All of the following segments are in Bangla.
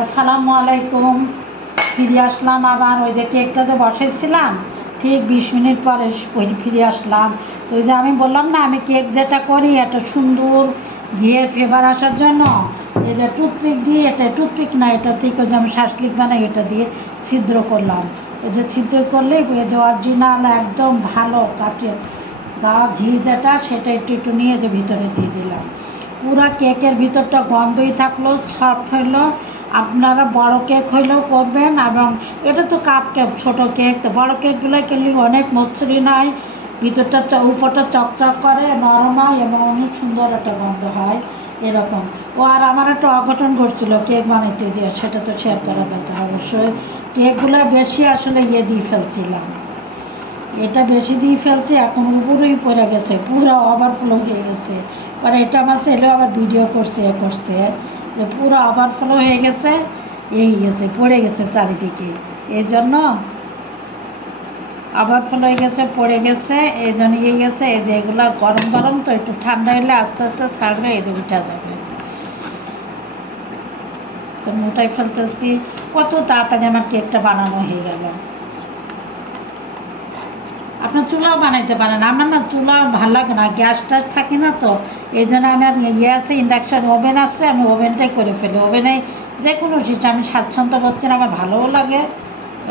আসসালামু আলাইকুম। ফিরে আসলাম আবার। ওই যে কেকটা যে বসাইছিলাম ঠিক 20 মিনিট পরে ফিরে আসলাম। তো ওই যে আমি বললাম না, আমি কেক যেটা করি একটা সুন্দর ঘিয়ের ফ্লেভার আসার জন্য এই যে টুথপিক দিয়ে, এটা টুথপিক না, এটা ঠিক ওই যে আমি শাসলিক বানাই, এটা দিয়ে ছিদ্র করলাম। এই যে ছিদ্র করলে এই যে অরিজিনাল একদম ভালো কাটে গা ঘি যেটা, সেটা একটু একটু নিয়ে যে ভিতরে দিয়ে দিলাম। পুরো কেকের ভিতরটা গন্ধই থাকলো, সফট হইলো। আপনারা বড় কেক হইলেও করবেন, এবং এটা তো কাপ কেক, ছোটো কেক। তো বড় কেকগুলো কিনলে অনেক মসৃণ হয়, ভিতরটা উপরটা চকচক করে, নরম হয় এবং অনেক সুন্দর একটা গন্ধ হয় এরকম। ও আর আমার একটা অঘটন ঘটছিল কেক বানাইতে যে, সেটা তো শেয়ার করা দরকার অবশ্যই। কেকগুলো বেশি আসলে দিয়ে ফেলছিলাম, এটা বেশি দিয়ে ফেলছি, এখন উপরেই পড়ে গেছে, পুরো ওভারফ্লো হয়ে গেছে। পরে এটা আমার ছেলেও আবার ভিডিও করছে যে পুরো ওভারফ্লো হয়ে গেছে, এই গেছে, পড়ে গেছে চারিদিকে। এই জন্য ওভারফ্লো হয়ে গেছে, পড়ে গেছে, এই জন্য গেছে। এই যে এগুলো গরম গরম তো, একটু ঠান্ডা হলে আস্তে আস্তে ছাড়বে, এই যে উঠা যাবে। তো মোটাই ফেলতেছি, কত তাড়াতাড়ি আমার কেকটা বানানো হয়ে গেল। আপনার চুলাও বানাইতে পারেন, আমার না চুলা ভালো লাগে না, গ্যাস ট্যাস থাকে না, তো এই জন্য আমার আছে, ইন্ডাকশান ওভেন আছে, আমি ওভেনটাই করে ফেলি। ওভেনে যে কোনো জিনিসটা আমি স্বাচ্ছন্দ্য বোধ করি, আমার ভালোও লাগে,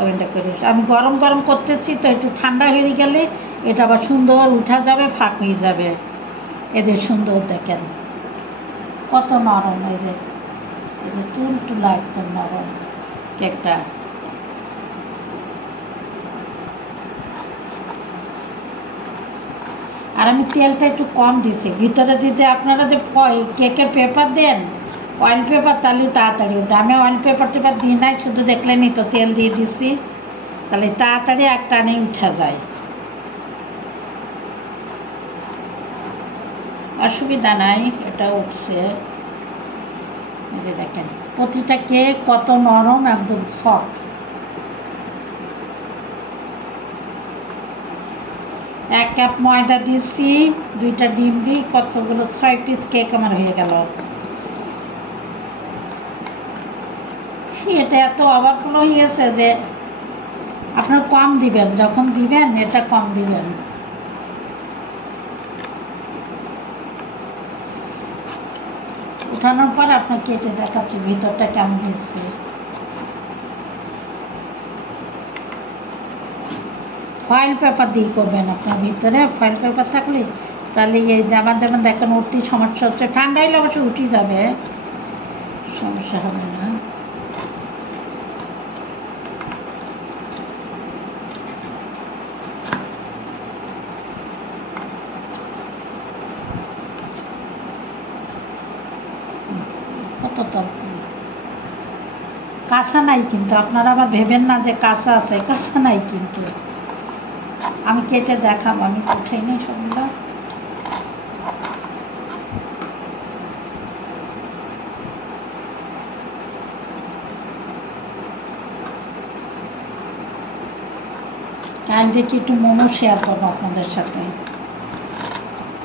ওভেনটা করে। আমি গরম গরম করতেছি তো, একটু ঠান্ডা হয়ে গেলে এটা আবার সুন্দর উঠা যাবে, ফাঁক হয়ে যাবে। এদের সুন্দর দেখেন কত নরম, এই যে তুলা একদম নরম কেকটা। আর আমি তেলটা একটু কম দিছি ভিতরে দিতে। আপনারা যে কেকের পেপার দেন, অয়েল পেপার, তাহলে তাড়াতাড়ি ওঠে। আমি অয়েল পেপার টেপার দিই নাই, শুধু দেখলেনি তো তেল দিয়ে দিছি, তাহলে তাড়াতাড়ি এক টানে উঠা যায়, অসুবিধা নাই। এটা উঠছে, এই যে দেখেন প্রতিটা কেক কত নরম, একদম সফট। এক কাপ ময়দা দিচ্ছি, 2টা ডিম দিই, কতগুলো 6 পিস কেক আমার হয়ে গেল। এটা এত ওভারফ্লো হয়ে গেছে যে আপনার কম দিবেন, যখন দিবেন এটা কম দিবেন। উঠানোর পর আপনার কেটে দেখাচ্ছি ভিতরটা কেমন হয়েছে। ফয়েল পেপার দিয়ে করবেন, আপনার ভিতরে ফয়েল পেপার থাকলে তাহলে এই যেমন যেমন দেখেন উঠতে সমস্যা হচ্ছে, ঠান্ডা হলে অবশ্য উঠে যাবে, সমস্যা হবে না। কত তত্ত্ব কাঁচা নাই কিন্তু, আপনারা আবার ভেবেন না যে কাঁচা আছে, কাঁচা নাই কিন্তু। আমি কেটে দেখাবো, আমি উঠাই নি সবগুলো। কাল দেখি একটু মোমো শেয়ার করবো আপনাদের সাথে।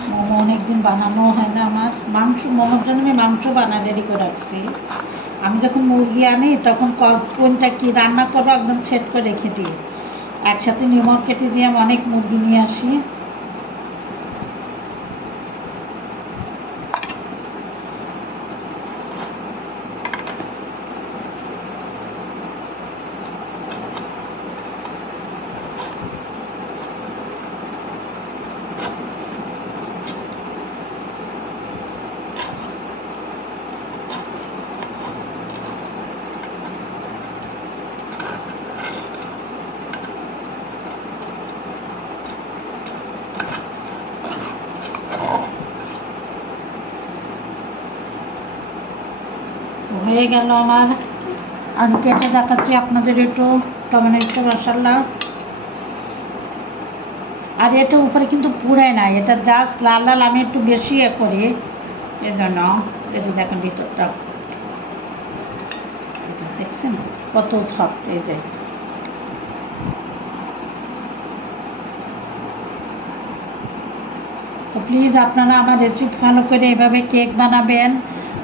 মোমো অনেকদিন বানানো হয় না আমার। মোমোর জন্য আমি মাংস রেডি করে রাখছি। আমি যখন মুরগি আনি তখন কোনটা কি রান্না করবো একদম সেট করে রেখে দিই। একসাথে নিউ মার্কেটে দিয়ে আমি অনেক মুরগি নিয়ে আসি। হয়ে গেল আমার, আমি কেটে দেখাচ্ছি আপনাদের একটু কেমন হয়েছে মশাল্লা। আর এটা উপরে কিন্তু পুড়ায় না, এটা জাস্ট লাল লাল আমি একটু বেশি করি, এজন্য। এই যে দেখেন ভিতরটা দেখছেন কত সফট। এই যে তো প্লিজ আপনারা আমার রেসিপি ফলো করে এভাবে কেক বানাবেন,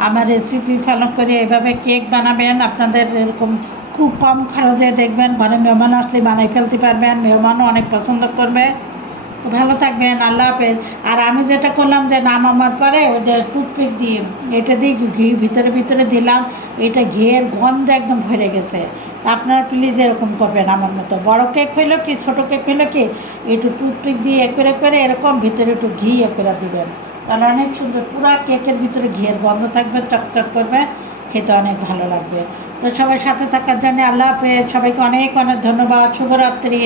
আমার রেসিপি ফলো করে এভাবে কেক বানাবেন। আপনাদের এরকম খুব কম খরচে দেখবেন ঘরে মেহমান আসলে বানাই ফেলতে পারবেন, মেহমানও অনেক পছন্দ করবে। তো ভালো থাকবেন, আল্লাহ হাফেজ। আর আমি যেটা করলাম যে নামাবার পরে ওই যে টুথপিক দিয়ে এটা দিয়ে ঘি ভিতরে ভিতরে দিলাম, এটা ঘিয়ের গন্ধ একদম ভরে গেছে। তা আপনারা প্লিজ এরকম করবেন আমার মতো। বড় কেক হইলো কি ছোটো কেক হইলো কি একটু টুথপিক দিয়ে করে করে এরকম ভিতরে একটু ঘি করে দিবেন, তাহলে অনেক সুন্দর পুরো কেকের ভিতরে ঘিয়ের গন্ধ থাকবে, চকচক করবে, খেতে অনেক ভালো লাগবে। তো সবাই সাথে থাকার জন্য আল্লাহ হাফেজ, সবাইকে অনেক অনেক ধন্যবাদ, শুভরাত্রি।